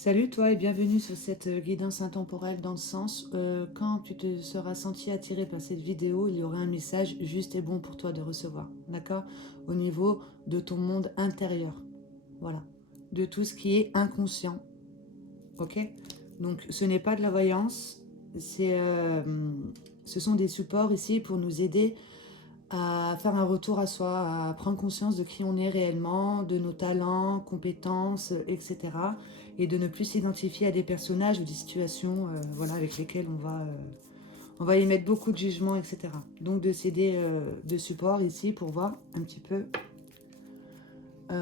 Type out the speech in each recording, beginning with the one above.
Salut toi et bienvenue sur cette guidance intemporelle dans le sens, quand tu te seras senti attiré par cette vidéo, il y aura un message juste et bon pour toi de recevoir, d'accord? Au niveau de ton monde intérieur, voilà, de tout ce qui est inconscient, ok? Donc ce n'est pas de la voyance, ce sont des supports ici pour nous aider à faire un retour à soi, à prendre conscience de qui on est réellement, de nos talents, compétences, etc. Et de ne plus s'identifier à des personnages ou des situations voilà, avec lesquelles on va y mettre beaucoup de jugement, etc. Donc de s'aider de support ici pour voir un petit peu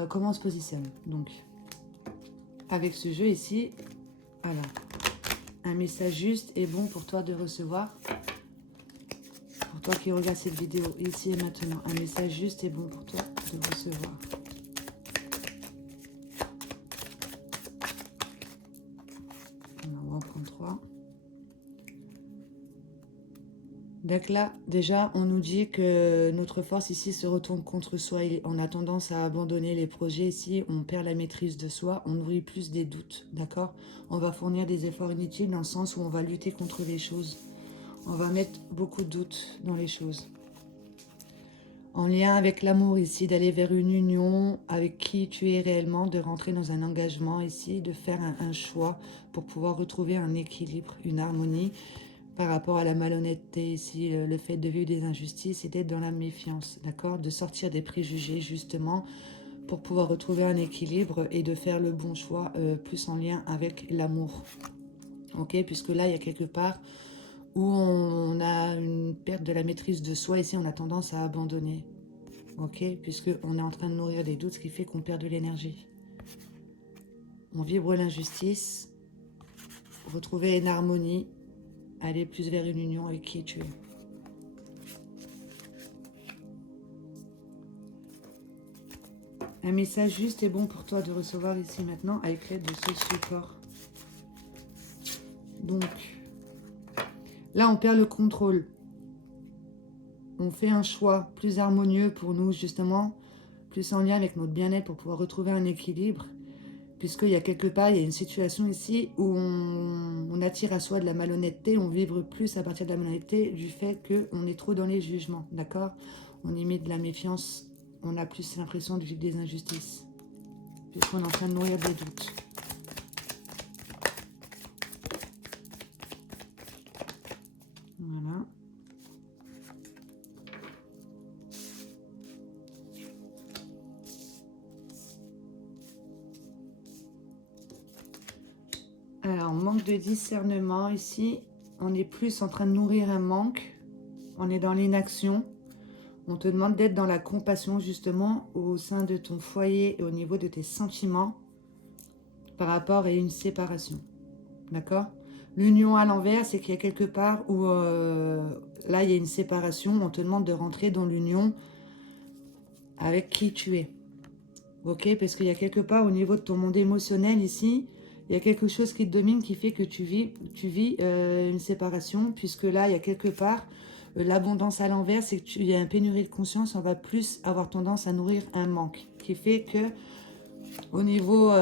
comment on se positionne. Donc avec ce jeu ici, alors, un message juste et bon pour toi de recevoir. Pour toi qui regarde cette vidéo ici et maintenant, un message juste et bon pour toi de recevoir. Alors, on va en prendre 3. Donc là, déjà, on nous dit que notre force ici se retourne contre soi. On a tendance à abandonner les projets ici. On perd la maîtrise de soi. On nourrit plus des doutes, d'accord? On va fournir des efforts inutiles dans le sens où on va lutter contre les choses. On va mettre beaucoup de doutes dans les choses. En lien avec l'amour ici, d'aller vers une union avec qui tu es réellement, de rentrer dans un engagement ici, de faire un choix pour pouvoir retrouver un équilibre, une harmonie par rapport à la malhonnêteté ici, le fait de vivre des injustices et d'être dans la méfiance, d'accord? De sortir des préjugés justement pour pouvoir retrouver un équilibre et de faire le bon choix plus en lien avec l'amour, ok? Puisque là, il y a quelque part où on a une perte de la maîtrise de soi. Ici, on a tendance à abandonner. Ok, puisqu'on est en train de nourrir des doutes, ce qui fait qu'on perd de l'énergie. On vibre l'injustice, retrouver une harmonie, aller plus vers une union avec qui tu es. Un message juste et bon pour toi de recevoir ici maintenant avec l'aide de ce support. Donc, là on perd le contrôle. On fait un choix plus harmonieux pour nous justement, plus en lien avec notre bien-être pour pouvoir retrouver un équilibre. Puisqu'il y a quelque part, il y a une situation ici où on attire à soi de la malhonnêteté, on vibre plus à partir de la malhonnêteté du fait qu'on est trop dans les jugements, d'accord? On y met de la méfiance, on a plus l'impression de vivre des injustices, puisqu'on est en train de nourrir des doutes. Voilà. Alors, manque de discernement ici, on est plus en train de nourrir un manque, on est dans l'inaction. On te demande d'être dans la compassion justement au sein de ton foyer et au niveau de tes sentiments par rapport à une séparation. D'accord? L'union à l'envers, c'est qu'il y a quelque part où là, il y a une séparation. On te demande de rentrer dans l'union avec qui tu es. Ok? Parce qu'il y a quelque part au niveau de ton monde émotionnel ici, il y a quelque chose qui te domine qui fait que tu vis une séparation. Puisque là, il y a quelque part l'abondance à l'envers, c'est qu'il y a une pénurie de conscience. On va plus avoir tendance à nourrir un manque qui fait que au niveau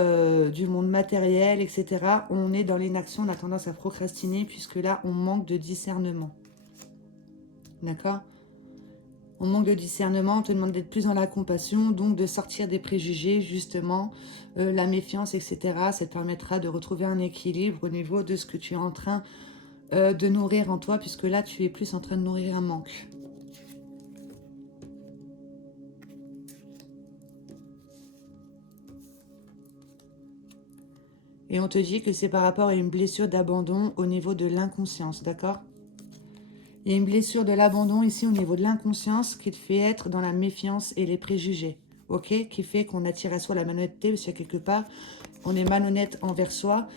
du monde matériel, etc., on est dans l'inaction, on a tendance à procrastiner, puisque là, on manque de discernement. D'accord? On manque de discernement, on te demande d'être plus dans la compassion, donc de sortir des préjugés, justement, la méfiance, etc. Ça te permettra de retrouver un équilibre au niveau de ce que tu es en train de nourrir en toi, puisque là, tu es plus en train de nourrir un manque. Et on te dit que c'est par rapport à une blessure d'abandon au niveau de l'inconscience, d'accord? Il y a une blessure de l'abandon ici au niveau de l'inconscience qui te fait être dans la méfiance et les préjugés, ok? Qui fait qu'on attire à soi la malhonnêteté, parce qu'il y a quelque part, on est malhonnête envers soi,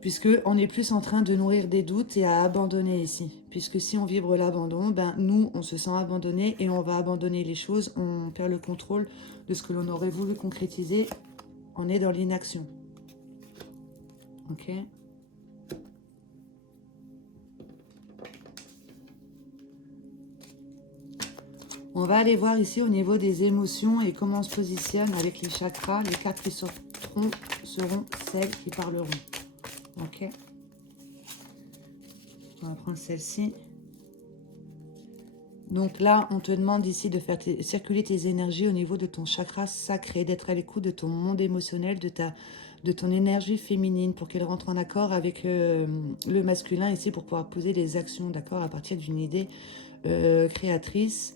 puisqu'on est plus en train de nourrir des doutes et à abandonner ici. Puisque si on vibre l'abandon, ben nous, on se sent abandonné et on va abandonner les choses, on perd le contrôle de ce que l'on aurait voulu concrétiser, on est dans l'inaction. Ok? On va aller voir ici au niveau des émotions et comment on se positionne avec les chakras, les cartes qui sortiront seront celles qui parleront. Ok. On va prendre celle-ci. Donc là, on te demande ici de faire circuler tes énergies au niveau de ton chakra sacré, d'être à l'écoute de ton monde émotionnel, de ton énergie féminine pour qu'elle rentre en accord avec le masculin ici pour pouvoir poser des actions, d'accord, à partir d'une idée créatrice.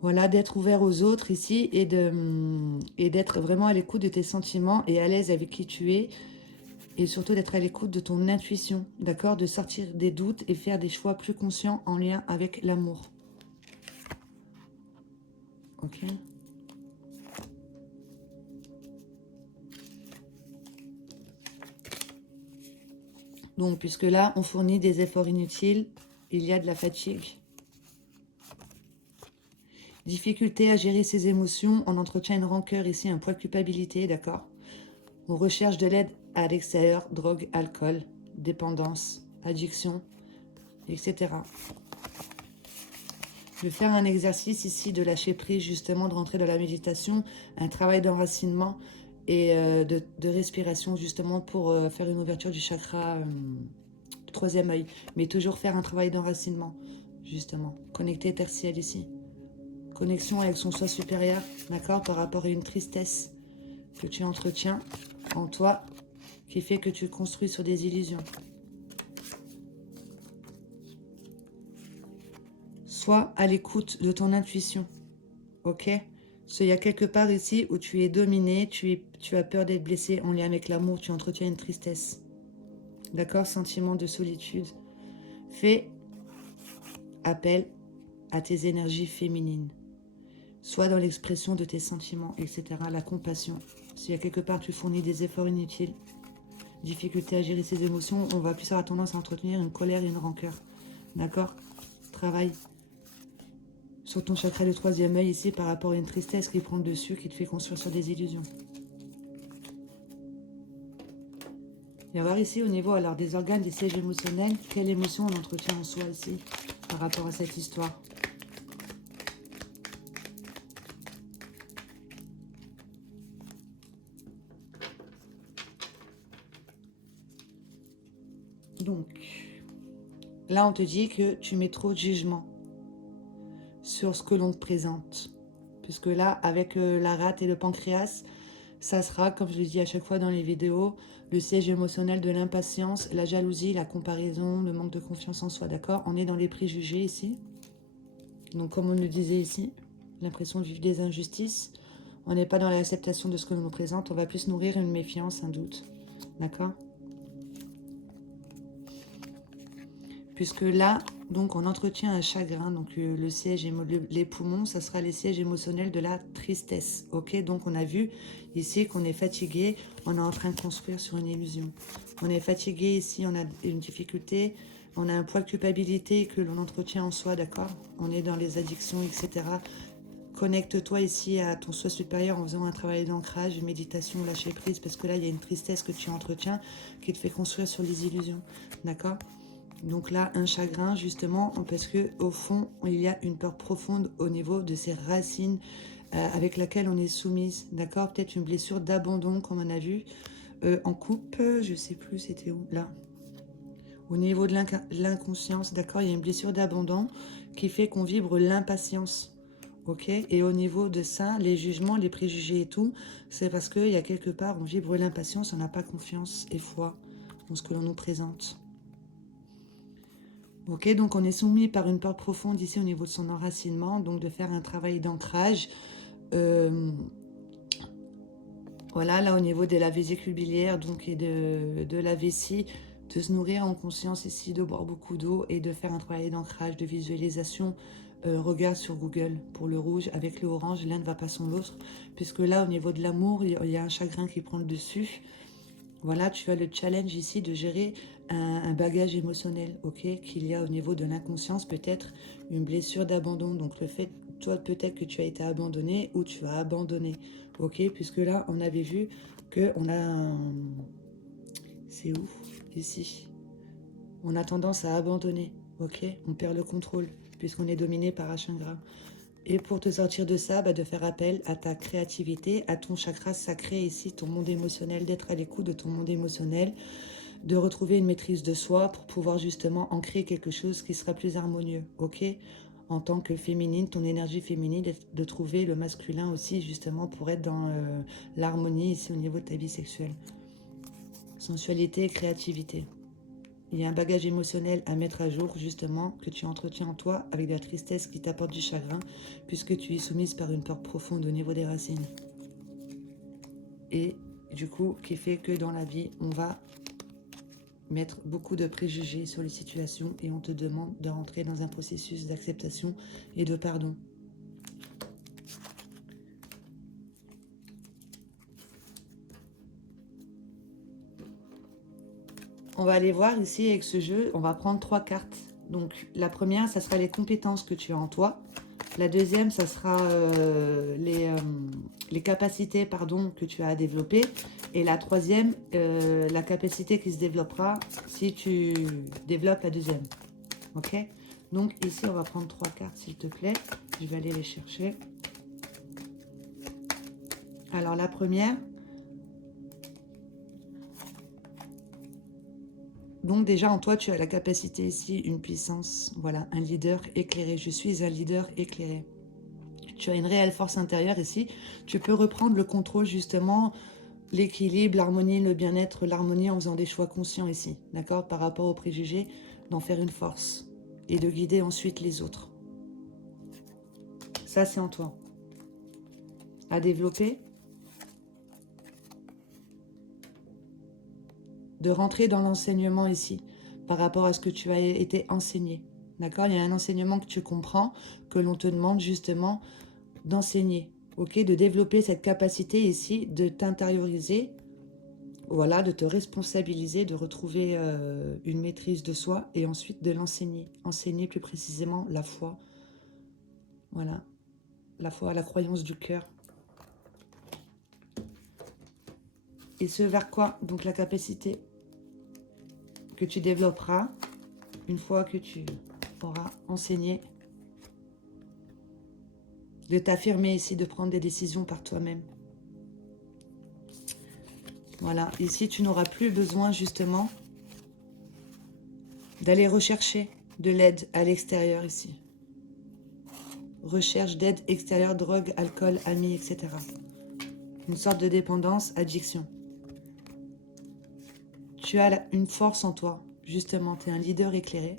Voilà, d'être ouvert aux autres ici et d'être vraiment à l'écoute de tes sentiments et à l'aise avec qui tu es. Et surtout d'être à l'écoute de ton intuition, d'accord, de sortir des doutes et faire des choix plus conscients en lien avec l'amour. Ok. Donc, puisque là, on fournit des efforts inutiles, il y a de la fatigue. Difficulté à gérer ses émotions, on entretient une rancœur ici, un poids de culpabilité, d'accord? On recherche de l'aide à l'extérieur, drogue, alcool, dépendance, addiction, etc. Je vais faire un exercice ici de lâcher prise, justement, de rentrer dans la méditation, un travail d'enracinement et de respiration, justement, pour faire une ouverture du chakra du troisième œil. Mais toujours faire un travail d'enracinement, justement. Connecter terre-ciel ici. Connexion avec son soi supérieur, d'accord, par rapport à une tristesse que tu entretiens en toi, qui fait que tu construis sur des illusions. Sois à l'écoute de ton intuition, ok? Il y a quelque part ici où tu es dominé, tu as peur d'être blessé en lien avec l'amour, tu entretiens une tristesse. D'accord? Sentiment de solitude. Fais appel à tes énergies féminines. Sois dans l'expression de tes sentiments, etc. La compassion. S'il y a quelque part tu fournis des efforts inutiles, difficulté à gérer ses émotions, on va plus avoir tendance à entretenir une colère et une rancœur. D'accord? Travaille sur ton chakra du troisième œil ici par rapport à une tristesse qui prend le dessus, qui te fait construire sur des illusions. Et voir ici au niveau alors des organes, des sièges émotionnels, quelle émotion on entretient en soi ici par rapport à cette histoire. Donc, là on te dit que tu mets trop de jugement sur ce que l'on te présente. Puisque là, avec la rate et le pancréas, ça sera, comme je le dis à chaque fois dans les vidéos, le siège émotionnel de l'impatience, la jalousie, la comparaison, le manque de confiance en soi, d'accord? On est dans les préjugés ici. Donc, comme on le disait ici, l'impression de vivre des injustices. On n'est pas dans l'acceptation de ce que l'on nous présente. On va plus nourrir une méfiance, un doute, d'accord? Puisque là, donc, on entretient un chagrin. Donc, le siège, les poumons, ça sera les sièges émotionnels de la tristesse. Ok, donc on a vu ici qu'on est fatigué. On est en train de construire sur une illusion. On est fatigué ici, on a une difficulté. On a un poids de culpabilité que l'on entretient en soi, d'accord? On est dans les addictions, etc. Connecte-toi ici à ton soi supérieur en faisant un travail d'ancrage, une méditation, lâcher prise, parce que là, il y a une tristesse que tu entretiens qui te fait construire sur les illusions, d'accord? Donc là, un chagrin, justement, parce que au fond, il y a une peur profonde au niveau de ces racines avec laquelle on est soumise, d'accord? Peut-être une blessure d'abandon, comme on a vu en couple, je sais plus, c'était où? Là. Au niveau de l'inconscience, d'accord? Il y a une blessure d'abandon qui fait qu'on vibre l'impatience, ok? Et au niveau de ça, les jugements, les préjugés et tout, c'est parce qu'il y a quelque part, on vibre l'impatience, on n'a pas confiance et foi dans ce que l'on nous présente. Ok, donc on est soumis par une peur profonde ici au niveau de son enracinement, donc de faire un travail d'ancrage. Voilà, là au niveau de la vésicule biliaire donc, et de la vessie, de se nourrir en conscience ici, de boire beaucoup d'eau et de faire un travail d'ancrage, de visualisation. Regarde sur Google pour le rouge avec le orange, l'un ne va pas sans l'autre, puisque là au niveau de l'amour, il y a un chagrin qui prend le dessus. Voilà, tu as le challenge ici de gérer un bagage émotionnel, ok, qu'il y a au niveau de l'inconscience, peut-être une blessure d'abandon. Donc le fait, toi, peut-être que tu as été abandonné ou tu as abandonné, ok, puisque là, on avait vu que on a un... C'est où? Ici. On a tendance à abandonner, ok, on perd le contrôle, puisqu'on est dominé par un chagrin. Et pour te sortir de ça, de faire appel à ta créativité, à ton chakra sacré ici, ton monde émotionnel, d'être à l'écoute de ton monde émotionnel, de retrouver une maîtrise de soi pour pouvoir justement ancrer quelque chose qui sera plus harmonieux, ok? En tant que féminine, ton énergie féminine, de trouver le masculin aussi justement pour être dans l'harmonie ici au niveau de ta vie sexuelle. Sensualité et créativité. Il y a un bagage émotionnel à mettre à jour, justement, que tu entretiens en toi avec de la tristesse qui t'apporte du chagrin, puisque tu es soumise par une peur profonde au niveau des racines. Et du coup, qui fait que dans la vie, on va mettre beaucoup de préjugés sur les situations et on te demande de rentrer dans un processus d'acceptation et de pardon. On va aller voir ici avec ce jeu, on va prendre 3 cartes. Donc la première, ça sera les compétences que tu as en toi. La deuxième, ça sera les capacités que tu as à développer. Et la troisième, la capacité qui se développera si tu développes la deuxième. Ok? Donc ici, on va prendre 3 cartes, s'il te plaît. Je vais aller les chercher. Alors la première... Donc déjà en toi, tu as la capacité ici, une puissance, voilà, un leader éclairé. Je suis un leader éclairé. Tu as une réelle force intérieure ici. Tu peux reprendre le contrôle justement, l'équilibre, l'harmonie, le bien-être, l'harmonie en faisant des choix conscients ici, d'accord? Par rapport aux préjugés, d'en faire une force et de guider ensuite les autres. Ça, c'est en toi. À développer. De rentrer dans l'enseignement ici, par rapport à ce que tu as été enseigné. D'accord? Il y a un enseignement que tu comprends, que l'on te demande justement d'enseigner. Ok? De développer cette capacité ici, de t'intérioriser, voilà, de te responsabiliser, de retrouver une maîtrise de soi et ensuite de l'enseigner. Enseigner plus précisément la foi. Voilà. La foi, la croyance du cœur. Et ce vers quoi? Donc la capacité que tu développeras une fois que tu auras enseigné, de t'affirmer ici, de prendre des décisions par toi-même. Voilà, ici tu n'auras plus besoin justement d'aller rechercher de l'aide à l'extérieur ici. Recherche d'aide extérieure, drogue, alcool, amis, etc. Une sorte de dépendance, addiction. Tu as une force en toi, justement, tu es un leader éclairé.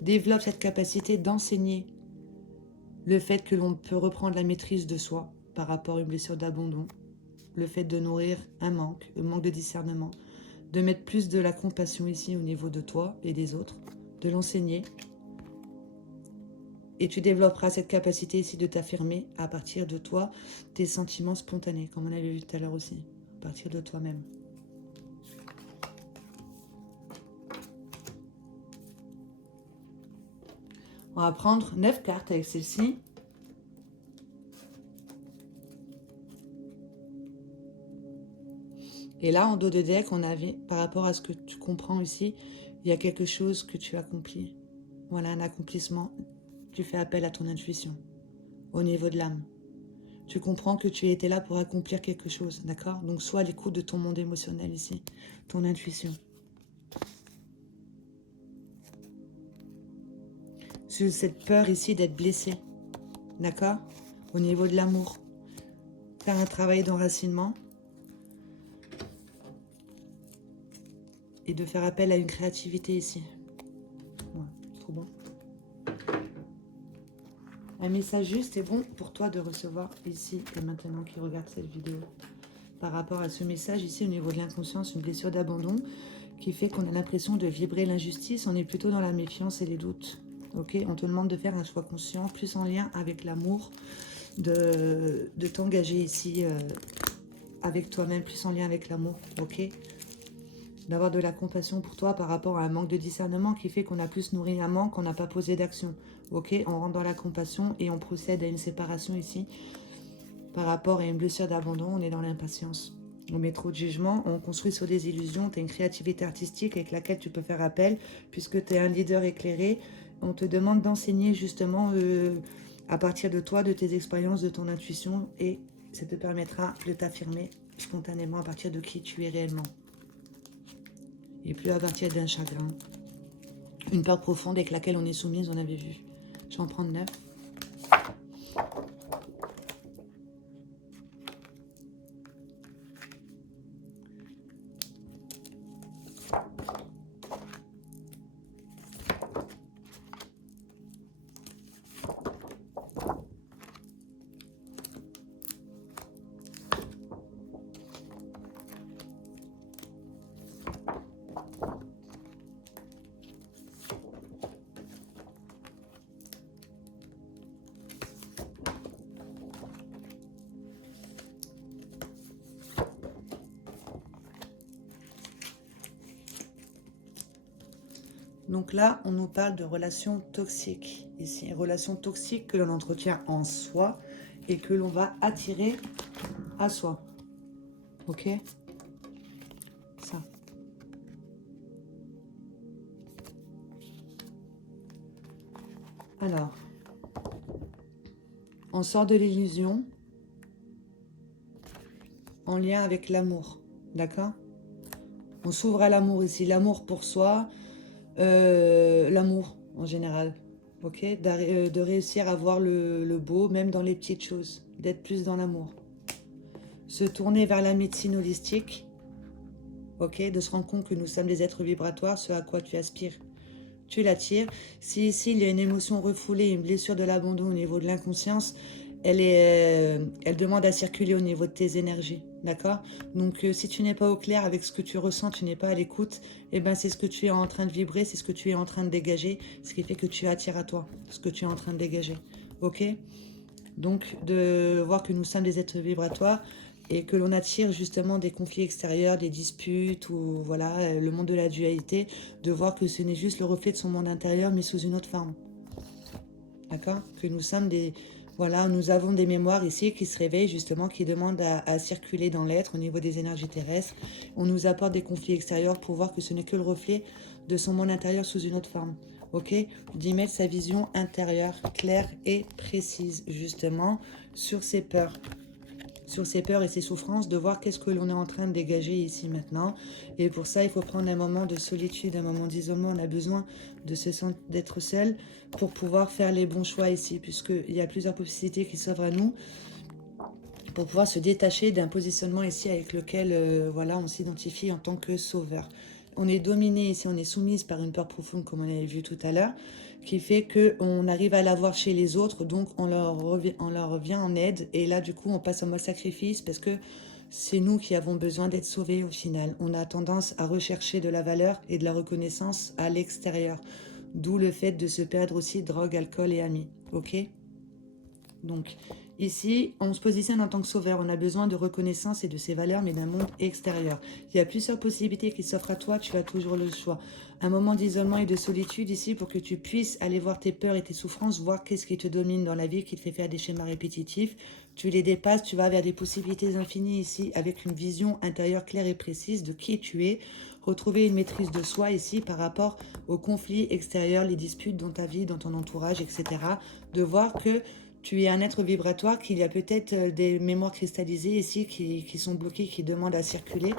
Développe cette capacité d'enseigner le fait que l'on peut reprendre la maîtrise de soi par rapport à une blessure d'abandon, le fait de nourrir un manque de discernement, de mettre plus de la compassion ici au niveau de toi et des autres, de l'enseigner. Et tu développeras cette capacité ici de t'affirmer à partir de toi, tes sentiments spontanés, comme on avait vu tout à l'heure aussi, à partir de toi-même. On va prendre 9 cartes avec celle-ci. Et là, en dos de deck, on avait, par rapport à ce que tu comprends ici, il y a quelque chose que tu accomplis. Voilà, un accomplissement. Tu fais appel à ton intuition, au niveau de l'âme. Tu comprends que tu étais là pour accomplir quelque chose, d'accord? Donc, sois à l'écoute de ton monde émotionnel ici, ton intuition. Sur cette peur ici d'être blessé, d'accord? Au niveau de l'amour. Faire un travail d'enracinement. Et de faire appel à une créativité ici. Ouais, trop bon. Un message juste est bon pour toi de recevoir ici et maintenant qui regarde cette vidéo. Par rapport à ce message ici au niveau de l'inconscience, une blessure d'abandon qui fait qu'on a l'impression de vibrer l'injustice. On est plutôt dans la méfiance et les doutes. Ok, on te demande de faire un choix conscient, plus en lien avec l'amour, de t'engager ici avec toi-même, plus en lien avec l'amour. Ok, d'avoir de la compassion pour toi par rapport à un manque de discernement qui fait qu'on a plus nourri un manque, qu'on n'a pas posé d'action. Ok, on rentre dans la compassion et on procède à une séparation ici. Par rapport à une blessure d'abandon, on est dans l'impatience. On met trop de jugement, on construit sur des illusions, tu as une créativité artistique avec laquelle tu peux faire appel, puisque tu es un leader éclairé. On te demande d'enseigner justement à partir de toi, de tes expériences, de ton intuition, et ça te permettra de t'affirmer spontanément à partir de qui tu es réellement. Et plus à partir d'un chagrin, une peur profonde avec laquelle on est soumise, on avait vu. Je vais en prendre 9. Donc là, on nous parle de relations toxiques. Ici, relations toxiques que l'on entretient en soi et que l'on va attirer à soi. Ok? Ça. Alors, on sort de l'illusion en lien avec l'amour. D'accord? On s'ouvre à l'amour ici. L'amour pour soi, l'amour en général. Ok, de réussir à voir le beau, même dans les petites choses, d'être plus dans l'amour. Se tourner vers la médecine holistique, ok, de se rendre compte que nous sommes des êtres vibratoires, ce à quoi tu aspires, tu l'attires. Si ici il y a une émotion refoulée, une blessure de l'abandon au niveau de l'inconscience, elle demande à circuler au niveau de tes énergies, d'accord? Donc si tu n'es pas au clair avec ce que tu ressens, tu n'es pas à l'écoute, et ben c'est ce que tu es en train de vibrer, c'est ce que tu es en train de dégager, ce qui fait que tu attires à toi ce que tu es en train de dégager, ok? Donc de voir que nous sommes des êtres vibratoires et que l'on attire justement des conflits extérieurs, des disputes ou voilà le monde de la dualité, de voir que ce n'est juste le reflet de son monde intérieur mais sous une autre forme. D'accord? Que nous sommes des... Voilà, nous avons des mémoires ici qui se réveillent justement, qui demandent à circuler dans l'être au niveau des énergies terrestres. On nous apporte des conflits extérieurs pour voir que ce n'est que le reflet de son monde intérieur sous une autre forme. Ok? D'y mettre sa vision intérieure claire et précise justement sur ses peurs. Sur ses peurs et ses souffrances, de voir qu'est-ce que l'on est en train de dégager ici maintenant. Et pour ça, il faut prendre un moment de solitude, un moment d'isolement. On a besoin de d'être seul pour pouvoir faire les bons choix ici, puisqu'il y a plusieurs possibilités qui s'offrent à nous pour pouvoir se détacher d'un positionnement ici avec lequel voilà, on s'identifie en tant que sauveur. On est dominé ici, on est soumise par une peur profonde, comme on avait vu tout à l'heure, qui fait qu'on arrive à la voir chez les autres, donc on leur vient en aide, et là du coup on passe en mode sacrifice, parce que c'est nous qui avons besoin d'être sauvés au final. On a tendance à rechercher de la valeur et de la reconnaissance à l'extérieur, d'où le fait de se perdre aussi drogue, alcool et amis, ok? Donc ici, on se positionne en tant que sauveur. On a besoin de reconnaissance et de ses valeurs, mais d'un monde extérieur. Il y a plusieurs possibilités qui s'offrent à toi. Tu as toujours le choix. Un moment d'isolement et de solitude ici pour que tu puisses aller voir tes peurs et tes souffrances, voir qu'est-ce qui te domine dans la vie, qui te fait faire des schémas répétitifs. Tu les dépasses, tu vas vers des possibilités infinies ici avec une vision intérieure claire et précise de qui tu es. Retrouver une maîtrise de soi ici par rapport aux conflits extérieurs, les disputes dans ta vie, dans ton entourage, etc. De voir que tu es un être vibratoire, qu'il y a peut-être des mémoires cristallisées ici qui sont bloquées, qui demandent à circuler,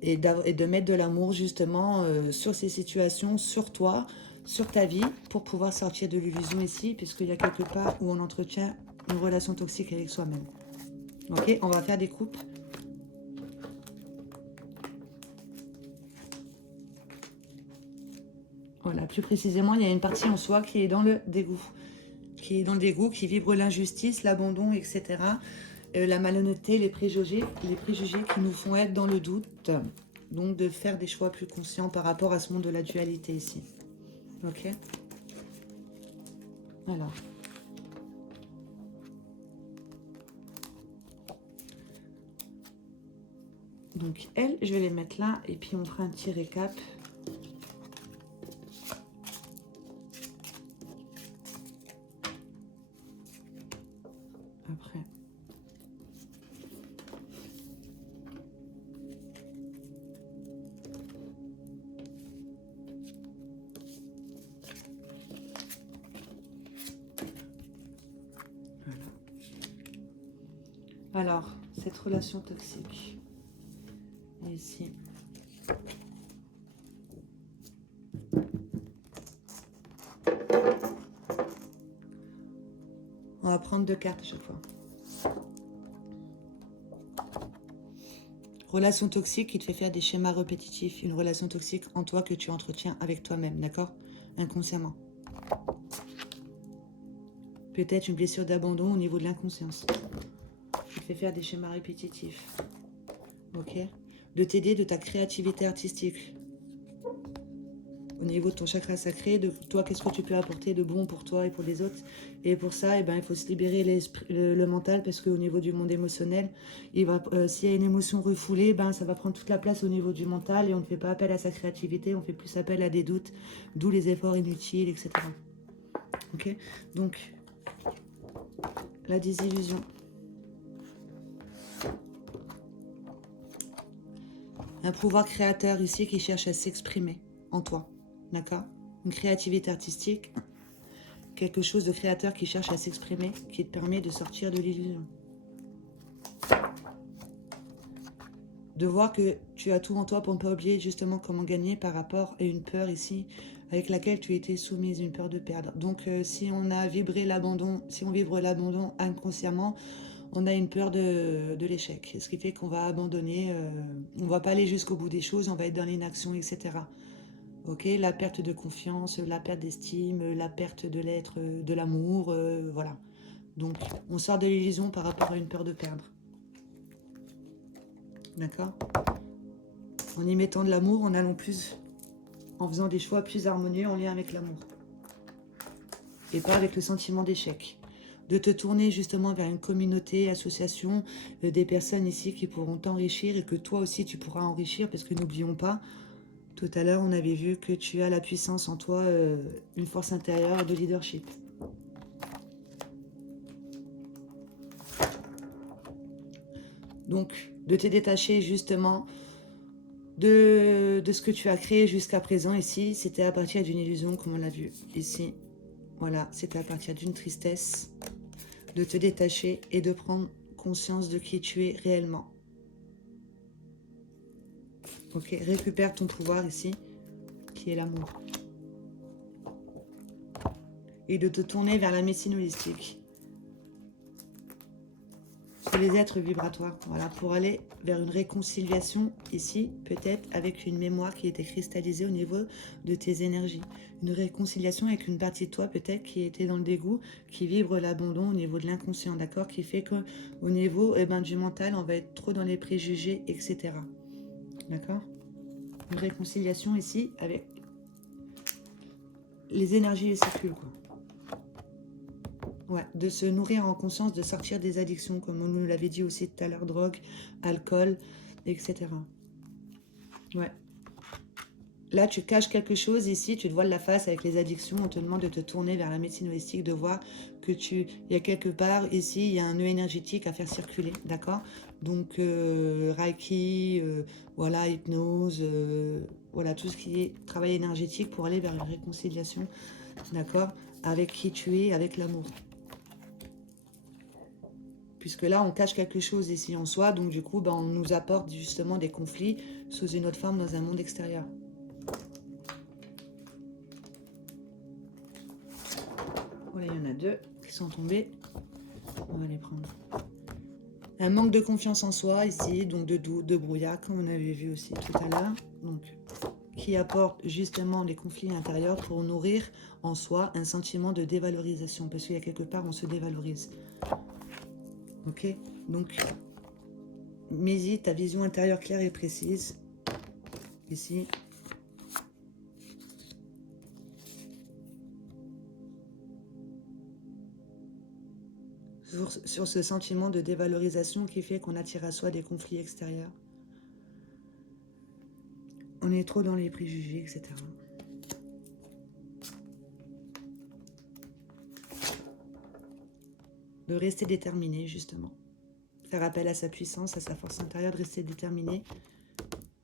et de mettre de l'amour justement sur ces situations, sur toi, sur ta vie, pour pouvoir sortir de l'illusion ici, puisqu'il y a quelque part où on entretient une relation toxique avec soi-même. Ok, on va faire des coupes. Voilà, plus précisément, il y a une partie en soi qui est dans le dégoût. Qui vibre l'injustice, l'abandon, etc. La malhonnêteté, les préjugés qui nous font être dans le doute. Donc de faire des choix plus conscients par rapport à ce monde de la dualité ici. Ok? Alors. Donc elles, je vais les mettre là et puis on fera un petit récap. Après. Alors, cette relation toxique. Et ici. On va prendre 2 cartes à chaque fois. Relation toxique qui te fait faire des schémas répétitifs. Une relation toxique en toi que tu entretiens avec toi-même, d'accord? Inconsciemment. Peut-être une blessure d'abandon au niveau de l'inconscience. Qui te fait faire des schémas répétitifs. Ok? De t'aider de ta créativité artistique. Au niveau de ton chakra sacré, de toi, qu'est-ce que tu peux apporter de bon pour toi et pour les autres. Et pour ça, eh ben, il faut se libérer le mental, parce qu'au niveau du monde émotionnel, s'il y a une émotion refoulée, ben, ça va prendre toute la place au niveau du mental et on ne fait pas appel à sa créativité, on fait plus appel à des doutes, d'où les efforts inutiles, etc. Ok? Donc, la désillusion. Un pouvoir créateur ici qui cherche à s'exprimer en toi. D'accord? Une créativité artistique, quelque chose de créateur qui cherche à s'exprimer, qui te permet de sortir de l'illusion. De voir que tu as tout en toi pour ne pas oublier justement comment gagner par rapport à une peur ici avec laquelle tu étais soumise, une peur de perdre. Donc si on a vibré l'abandon, si on vibre l'abandon inconsciemment, on a une peur de l'échec. Ce qui fait qu'on va abandonner, on ne va pas aller jusqu'au bout des choses, on va être dans l'inaction, etc. Ok, la perte de confiance, la perte d'estime, la perte de l'être, de l'amour, voilà. Donc, on sort de l'illusion par rapport à une peur de perdre. D'accord? En y mettant de l'amour, en allant plus, en faisant des choix plus harmonieux en lien avec l'amour. Et pas avec le sentiment d'échec. De te tourner justement vers une communauté, association, des personnes ici qui pourront t'enrichir et que toi aussi tu pourras enrichir, parce que n'oublions pas, tout à l'heure, on avait vu que tu as la puissance en toi, une force intérieure de leadership. Donc, de te détacher justement de ce que tu as créé jusqu'à présent ici. C'était à partir d'une illusion, comme on l'a vu ici. Voilà, c'était à partir d'une tristesse. De te détacher et de prendre conscience de qui tu es réellement. Ok, récupère ton pouvoir ici, qui est l'amour. Et de te tourner vers la médecine holistique. Sur les êtres vibratoires, voilà, pour aller vers une réconciliation ici, peut-être avec une mémoire qui était cristallisée au niveau de tes énergies. Une réconciliation avec une partie de toi peut-être qui était dans le dégoût, qui vibre l'abandon au niveau de l'inconscient, d'accord? Qui fait qu'au niveau du mental, on va être trop dans les préjugés, etc. D'accord? Une réconciliation ici avec les énergies et circulent, quoi. Ouais, de se nourrir en conscience, de sortir des addictions, comme on nous l'avait dit aussi tout à l'heure, drogue, alcool, etc. Ouais. Là, tu caches quelque chose ici, tu te voiles la face avec les addictions, on te demande de te tourner vers la médecine holistique, de voir que il y a quelque part, ici, il y a un nœud énergétique à faire circuler, d'accord? Donc, Reiki, voilà, hypnose, voilà, tout ce qui est travail énergétique pour aller vers une réconciliation, d'accord? Avec qui tu es, avec l'amour. Puisque là, on cache quelque chose ici en soi, donc du coup, on nous apporte justement des conflits sous une autre forme dans un monde extérieur. Voilà, il y en a 2 qui sont tombés. On va les prendre. Un manque de confiance en soi ici, donc de doute, de brouillard, comme on avait vu aussi tout à l'heure. Donc, qui apporte justement des conflits intérieurs pour nourrir en soi un sentiment de dévalorisation. Parce qu'il y a quelque part, on se dévalorise. Ok? Donc, médite ta vision intérieure claire et précise. Ici. Sur ce sentiment de dévalorisation qui fait qu'on attire à soi des conflits extérieurs. On est trop dans les préjugés, etc. De rester déterminé, justement. Faire appel à sa puissance, à sa force intérieure, de rester déterminé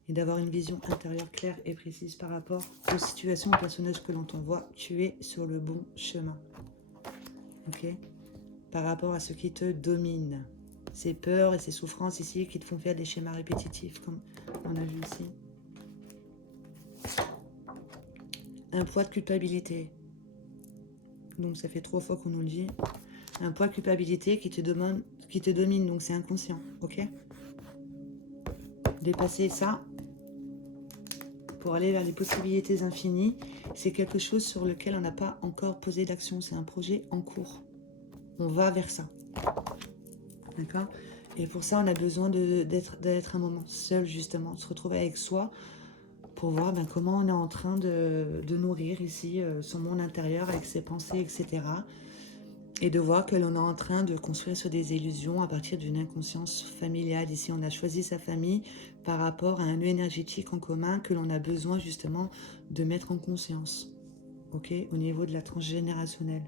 et d'avoir une vision intérieure claire et précise par rapport aux situations, aux personnages que l'on t'envoie. Tu es sur le bon chemin. Ok? Par rapport à ce qui te domine. ces peurs et ces souffrances ici qui te font faire des schémas répétitifs, comme on a vu ici. Un poids de culpabilité. Donc ça fait 3 fois qu'on nous le dit. Un poids de culpabilité qui te domine, donc c'est inconscient, ok? Dépasser ça pour aller vers les possibilités infinies, c'est quelque chose sur lequel on n'a pas encore posé d'action, c'est un projet en cours. On va vers ça, d'accord? Et pour ça, on a besoin d'être un moment seul, justement, de se retrouver avec soi pour voir comment on est en train de nourrir ici son monde intérieur avec ses pensées, etc. Et de voir que l'on est en train de construire sur des illusions à partir d'une inconscience familiale. Ici, on a choisi sa famille par rapport à un nœud énergétique en commun que l'on a besoin justement de mettre en conscience, ok, au niveau de la transgénérationnelle.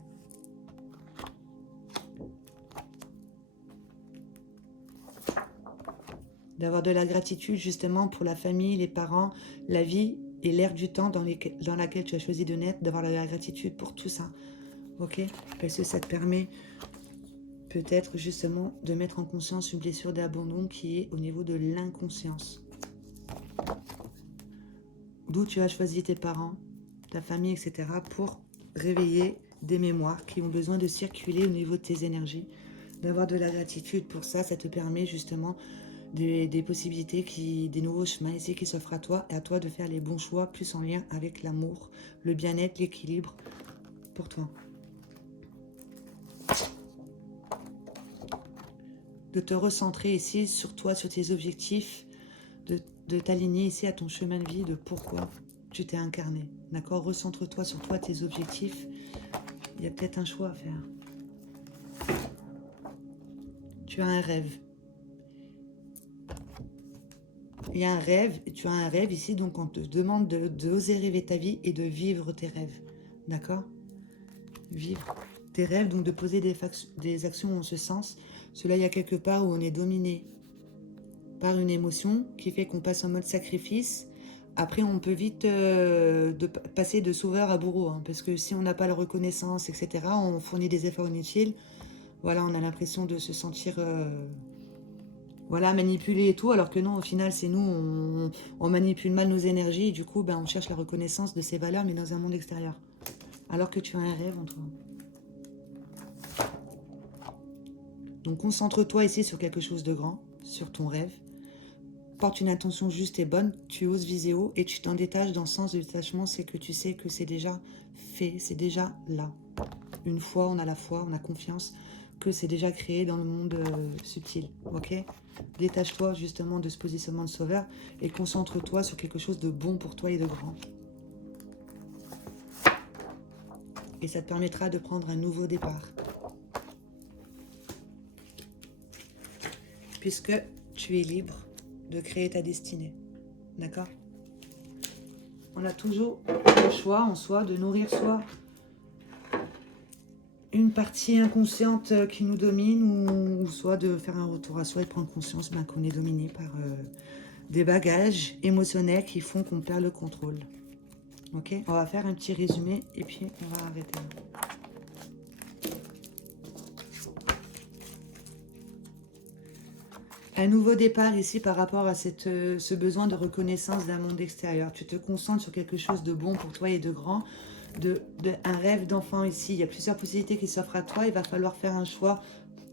D'avoir de la gratitude justement pour la famille, les parents, la vie et l'ère du temps dans laquelle tu as choisi de naître, d'avoir de la gratitude pour tout ça, ok? Parce que ça te permet peut-être justement de mettre en conscience une blessure d'abandon qui est au niveau de l'inconscience. D'où tu as choisi tes parents, ta famille, etc. pour réveiller des mémoires qui ont besoin de circuler au niveau de tes énergies. D'avoir de la gratitude pour ça, ça te permet justement des possibilités, des nouveaux chemins ici qui s'offrent à toi et à toi de faire les bons choix plus en lien avec l'amour, le bien-être, l'équilibre pour toi. De te recentrer ici sur toi, sur tes objectifs, de t'aligner ici à ton chemin de vie, de pourquoi tu t'es incarné. D'accord? Recentre-toi sur toi, tes objectifs. Il y a peut-être un choix à faire. Tu as un rêve. Il y a un rêve, tu as un rêve ici, donc on te demande d'oser rêver ta vie et de vivre tes rêves. D'accord? Vivre tes rêves, donc de poser des actions en ce sens. Cela, il y a quelque part où on est dominé par une émotion qui fait qu'on passe en mode sacrifice. Après, on peut vite passer de sauveur à bourreau, hein, parce que si on n'a pas la reconnaissance, etc., on fournit des efforts inutiles. Voilà, on a l'impression de se sentir... voilà, manipuler et tout, alors que non, au final, c'est nous, on manipule mal nos énergies, et du coup, on cherche la reconnaissance de ces valeurs, mais dans un monde extérieur. Alors que tu as un rêve en toi. Donc, concentre-toi ici sur quelque chose de grand, sur ton rêve. Porte une intention juste et bonne, tu oses viser haut, et tu t'en détaches dans le sens du détachement, c'est que tu sais que c'est déjà fait, c'est déjà là. Une fois, on a la foi, on a confiance que c'est déjà créé dans le monde subtil, ok? Détache-toi justement de ce positionnement de sauveur et concentre-toi sur quelque chose de bon pour toi et de grand. Et ça te permettra de prendre un nouveau départ. Puisque tu es libre de créer ta destinée, d'accord? On a toujours le choix en soi de nourrir soi une partie inconsciente qui nous domine ou soit de faire un retour à soi et de prendre conscience qu'on est dominé par des bagages émotionnels qui font qu'on perd le contrôle. Ok, on va faire un petit résumé et puis on va arrêter. Un nouveau départ ici par rapport à ce besoin de reconnaissance d'un monde extérieur. Tu te concentres sur quelque chose de bon pour toi et de grand. Un rêve d'enfant ici. Il y a plusieurs possibilités qui s'offrent à toi. Il va falloir faire un choix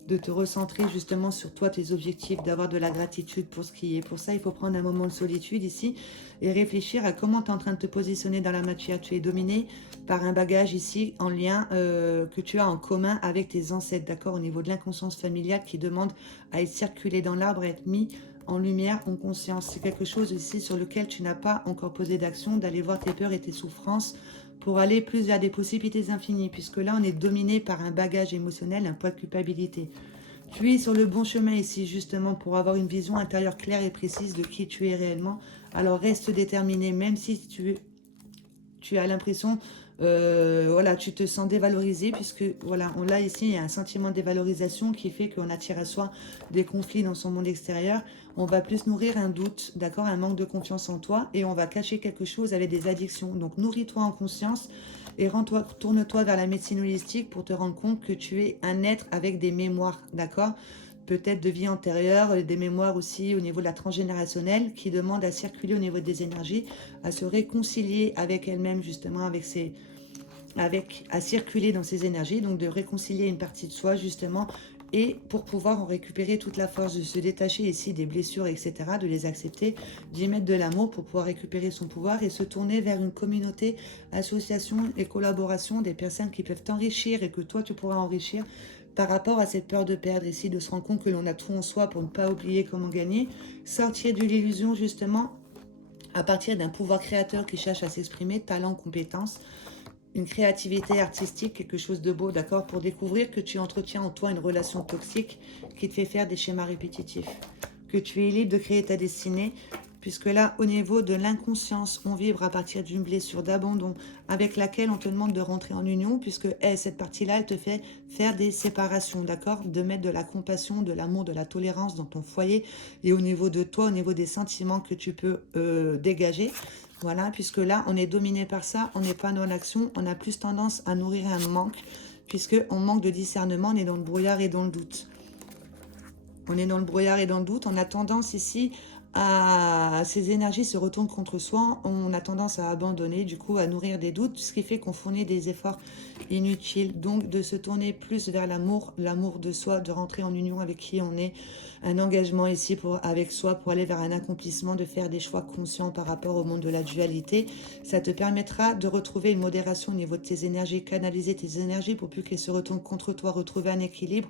de te recentrer justement sur toi, tes objectifs, d'avoir de la gratitude pour ce qui est. Pour ça, il faut prendre un moment de solitude ici et réfléchir à comment tu es en train de te positionner dans la matière. Tu es dominé par un bagage ici en lien que tu as en commun avec tes ancêtres, d'accord, au niveau de l'inconscience familiale qui demande à être circulé dans l'arbre, à être mis en lumière, en conscience. C'est quelque chose ici sur lequel tu n'as pas encore posé d'action, d'aller voir tes peurs et tes souffrances pour aller plus vers des possibilités infinies, puisque là, on est dominé par un bagage émotionnel, un poids de culpabilité. Tu es sur le bon chemin ici, justement, pour avoir une vision intérieure claire et précise de qui tu es réellement. Alors, reste déterminé, même si tu as l'impression, voilà, tu te sens dévalorisé, puisque, voilà, on l'a ici, il y a un sentiment de dévalorisation qui fait qu'on attire à soi des conflits dans son monde extérieur. On va plus nourrir un doute, d'accord, un manque de confiance en toi, et on va cacher quelque chose avec des addictions. Donc, nourris-toi en conscience et tourne-toi vers la médecine holistique pour te rendre compte que tu es un être avec des mémoires, d'accord? peut-être de vie antérieure, des mémoires aussi au niveau de la transgénérationnelle qui demandent à circuler au niveau des énergies, à se réconcilier avec elle-même justement, à circuler dans ces énergies, donc de réconcilier une partie de soi justement, et pour pouvoir en récupérer toute la force, de se détacher ici des blessures, etc., de les accepter, d'y mettre de l'amour pour pouvoir récupérer son pouvoir et se tourner vers une communauté, association et collaboration des personnes qui peuvent t'enrichir et que toi tu pourras enrichir par rapport à cette peur de perdre ici, de se rendre compte que l'on a tout en soi pour ne pas oublier comment gagner, sortir de l'illusion justement à partir d'un pouvoir créateur qui cherche à s'exprimer, talent, compétence, une créativité artistique, quelque chose de beau, d'accord, pour découvrir que tu entretiens en toi une relation toxique qui te fait faire des schémas répétitifs, que tu es libre de créer ta destinée, puisque là, au niveau de l'inconscience, on vibre à partir d'une blessure d'abandon avec laquelle on te demande de rentrer en union, puisque cette partie-là, elle te fait faire des séparations, d'accord, de mettre de la compassion, de l'amour, de la tolérance dans ton foyer et au niveau de toi, au niveau des sentiments que tu peux dégager. Voilà, puisque là, on est dominé par ça, on n'est pas dans l'action, on a plus tendance à nourrir un manque, puisqu'on manque de discernement, on est dans le brouillard et dans le doute. On est dans le brouillard et dans le doute, on a tendance ici à... Ces énergies se retournent contre soi, on a tendance à abandonner, du coup à nourrir des doutes, ce qui fait qu'on fournit des efforts inutiles. Donc de se tourner plus vers l'amour, l'amour de soi, de rentrer en union avec qui on est, un engagement ici avec soi pour aller vers un accomplissement, de faire des choix conscients par rapport au monde de la dualité. Ça te permettra de retrouver une modération au niveau de tes énergies, canaliser tes énergies pour plus qu'elles se retournent contre toi, retrouver un équilibre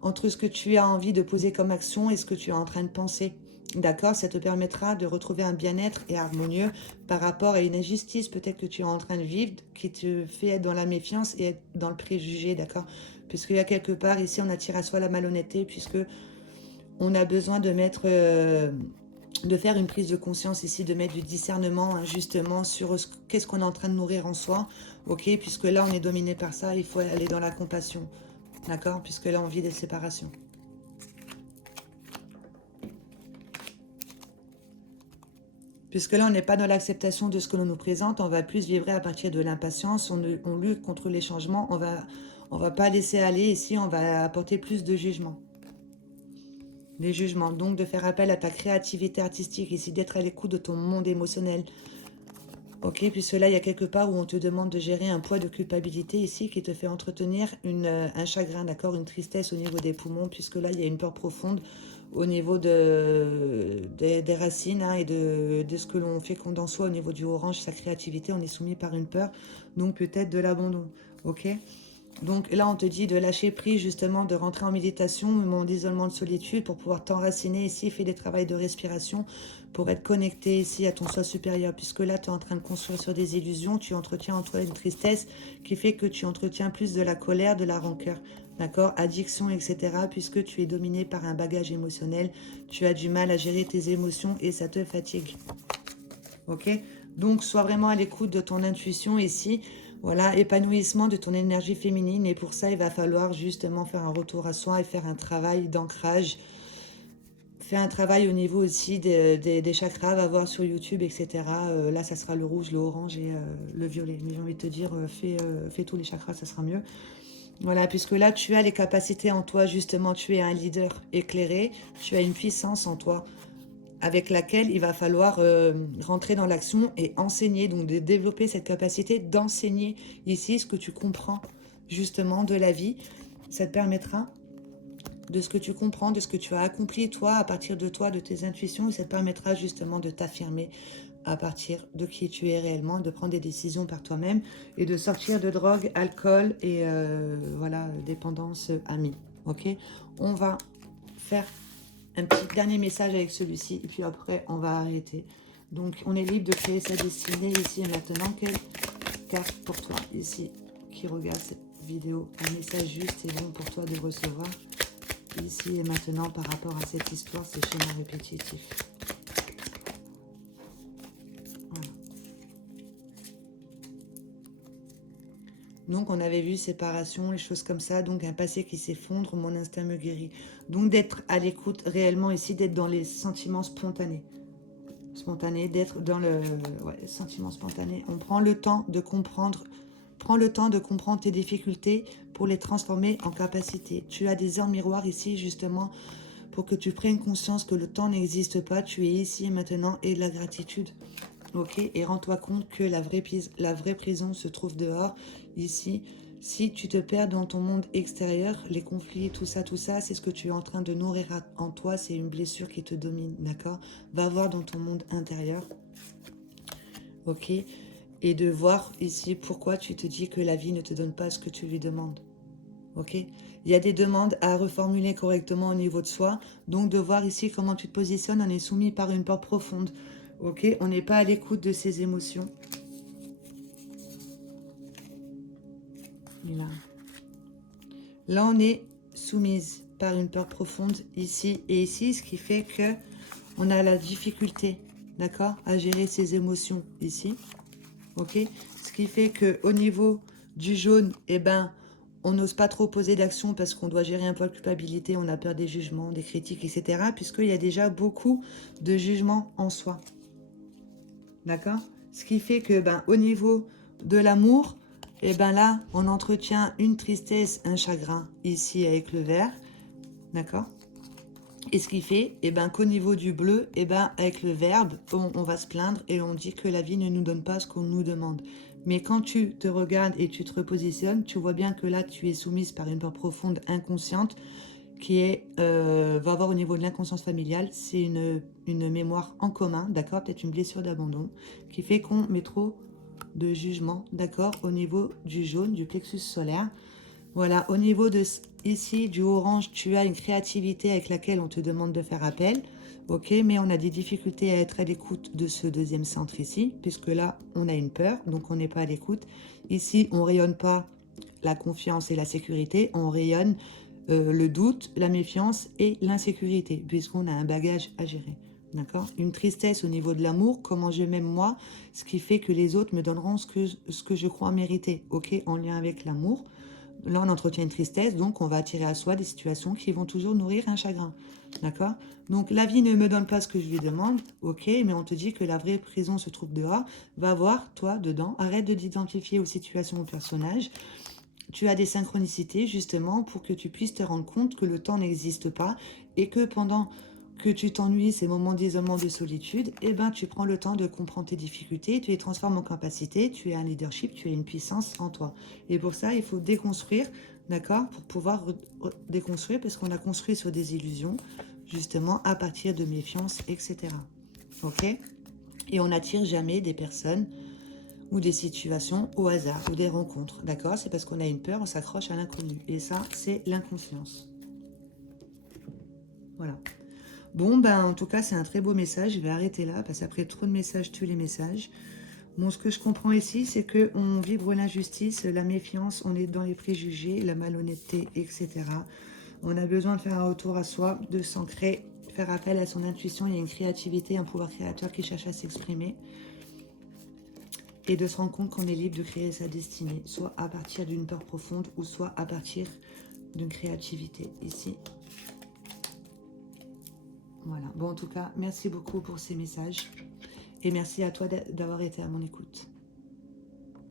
entre ce que tu as envie de poser comme action et ce que tu es en train de penser. D'accord, ça te permettra de retrouver un bien-être et harmonieux par rapport à une injustice peut-être que tu es en train de vivre qui te fait être dans la méfiance et être dans le préjugé, d'accord? Puisqu'il y a quelque part, ici, on attire à soi la malhonnêteté puisque on a besoin de mettre... de faire une prise de conscience ici, de mettre du discernement hein, justement sur qu'est-ce qu'on est en train de nourrir en soi, ok, puisque là on est dominé par ça, il faut aller dans la compassion, d'accord, puisque là on vit des séparations. Puisque là, on n'est pas dans l'acceptation de ce que l'on nous présente, on va plus vibrer à partir de l'impatience, on lutte contre les changements, on va pas laisser aller ici, on va apporter plus de jugement. Des jugements, donc de faire appel à ta créativité artistique ici, d'être à l'écoute de ton monde émotionnel. Ok, puisque là, il y a quelque part où on te demande de gérer un poids de culpabilité ici qui te fait entretenir un chagrin, d'accord, une tristesse au niveau des poumons, puisque là, il y a une peur profonde au niveau des racines hein, et de ce que l'on fait dans soi au niveau du orange, sa créativité, on est soumis par une peur, donc peut-être de l'abandon, ok. Donc là, on te dit de lâcher prise, justement, de rentrer en méditation, un moment d'isolement, de solitude, pour pouvoir t'enraciner ici, faire des travaux de respiration, pour être connecté ici à ton soi supérieur. Puisque là, tu es en train de construire sur des illusions, tu entretiens en toi une tristesse qui fait que tu entretiens plus de la colère, de la rancœur, d'accord, addiction, etc. Puisque tu es dominé par un bagage émotionnel, tu as du mal à gérer tes émotions et ça te fatigue. Ok, donc sois vraiment à l'écoute de ton intuition ici. Voilà, épanouissement de ton énergie féminine. Et pour ça, il va falloir justement faire un retour à soi et faire un travail d'ancrage. Faire un travail au niveau aussi des chakras, va voir sur YouTube, etc. Là, ça sera le rouge, le orange et le violet. Mais j'ai envie de te dire, fais tous les chakras, ça sera mieux. Voilà, puisque là, tu as les capacités en toi, justement, tu es un leader éclairé, tu as une puissance en toi avec laquelle il va falloir rentrer dans l'action et enseigner, donc de développer cette capacité d'enseigner ici ce que tu comprends justement de la vie. Ça te permettra de ce que tu comprends, de ce que tu as accompli toi, à partir de toi, de tes intuitions, et ça te permettra justement de t'affirmer à partir de qui tu es réellement, de prendre des décisions par toi-même et de sortir de drogue, alcool et voilà, dépendance amie. Ok, on va faire un petit dernier message avec celui-ci et puis après on va arrêter. Donc on est libre de créer sa destinée ici et maintenant. Quelle carte pour toi ici qui regarde cette vidéo? Un message juste et bon pour toi de recevoir ici et maintenant par rapport à cette histoire, ces schémas répétitifs. Voilà. Donc on avait vu séparation, les choses comme ça, donc un passé qui s'effondre, mon instinct me guérit. Donc d'être à l'écoute réellement ici, d'être dans les sentiments spontanés. Spontané, d'être dans le sentiment spontané. On prend le temps de comprendre prends le temps de comprendre tes difficultés pour les transformer en capacité. Tu as des heures miroirs ici, justement, pour que tu prennes conscience que le temps n'existe pas. Tu es ici et maintenant et de la gratitude. Ok, et rends-toi compte que la vraie prison se trouve dehors, ici. Si tu te perds dans ton monde extérieur, les conflits, tout ça, c'est ce que tu es en train de nourrir en toi. C'est une blessure qui te domine, d'accord? Va voir dans ton monde intérieur, ok? Et de voir ici pourquoi tu te dis que la vie ne te donne pas ce que tu lui demandes, ok? Il y a des demandes à reformuler correctement au niveau de soi, donc de voir ici comment tu te positionnes. On est soumis par une peur profonde, ok? On n'est pas à l'écoute de ses émotions. Et là, on est soumise par une peur profonde ici et ici, ce qui fait que on a la difficulté, d'accord, à gérer ses émotions ici, ok? Ce qui fait que au niveau du jaune, eh ben, on n'ose pas trop poser d'action parce qu'on doit gérer un peu la culpabilité, on a peur des jugements, des critiques, etc. Puisqu'il y a déjà beaucoup de jugements en soi, d'accord? Ce qui fait que, ben, au niveau de l'amour, et ben là, on entretient une tristesse, un chagrin ici avec le vert, d'accord? Et ce qui fait, et ben, qu'au niveau du bleu, et ben, avec le verbe, on va se plaindre et on dit que la vie ne nous donne pas ce qu'on nous demande. Mais quand tu te regardes et tu te repositionnes, tu vois bien que là, tu es soumise par une peur profonde inconsciente qui est, va avoir au niveau de l'inconscience familiale, c'est une mémoire en commun, d'accord? Peut-être une blessure d'abandon, qui fait qu'on met trop de jugement, d'accord, au niveau du jaune, du plexus solaire. Voilà, au niveau de ici, du orange, tu as une créativité avec laquelle on te demande de faire appel, ok, mais on a des difficultés à être à l'écoute de ce deuxième centre ici, puisque là, on a une peur, donc on n'est pas à l'écoute. Ici, on rayonne pas la confiance et la sécurité, on rayonne le doute, la méfiance et l'insécurité, puisqu'on a un bagage à gérer. D'accord? Une tristesse au niveau de l'amour, comment je m'aime moi, ce qui fait que les autres me donneront ce que je crois mériter, ok, en lien avec l'amour. Là, on entretient une tristesse, donc on va attirer à soi des situations qui vont toujours nourrir un chagrin. D'accord? Donc, la vie ne me donne pas ce que je lui demande, ok, mais on te dit que la vraie prison se trouve dehors. Va voir, toi, dedans. Arrête de t'identifier aux situations, aux personnages. Tu as des synchronicités, justement, pour que tu puisses te rendre compte que le temps n'existe pas et que pendant que tu t'ennuies, ces moments d'isolement, de solitude, eh ben, tu prends le temps de comprendre tes difficultés, tu les transformes en capacité, tu es un leadership, tu as une puissance en toi. Et pour ça, il faut déconstruire, d'accord, pour pouvoir déconstruire, parce qu'on a construit sur des illusions, justement, à partir de méfiance, etc. Ok? Et on n'attire jamais des personnes ou des situations au hasard, ou des rencontres, d'accord? C'est parce qu'on a une peur, on s'accroche à l'inconnu. Et ça, c'est l'inconscience. Voilà. Bon, ben, en tout cas, c'est un très beau message. Je vais arrêter là, parce qu'après, trop de messages tuent les messages. Bon, ce que je comprends ici, c'est qu'on vibre l'injustice, la méfiance, on est dans les préjugés, la malhonnêteté, etc. On a besoin de faire un retour à soi, de s'ancrer, faire appel à son intuition. Il y a une créativité, un pouvoir créateur qui cherche à s'exprimer. Et de se rendre compte qu'on est libre de créer sa destinée, soit à partir d'une peur profonde, ou soit à partir d'une créativité, ici. Voilà. Bon, en tout cas, merci beaucoup pour ces messages. Et merci à toi d'avoir été à mon écoute.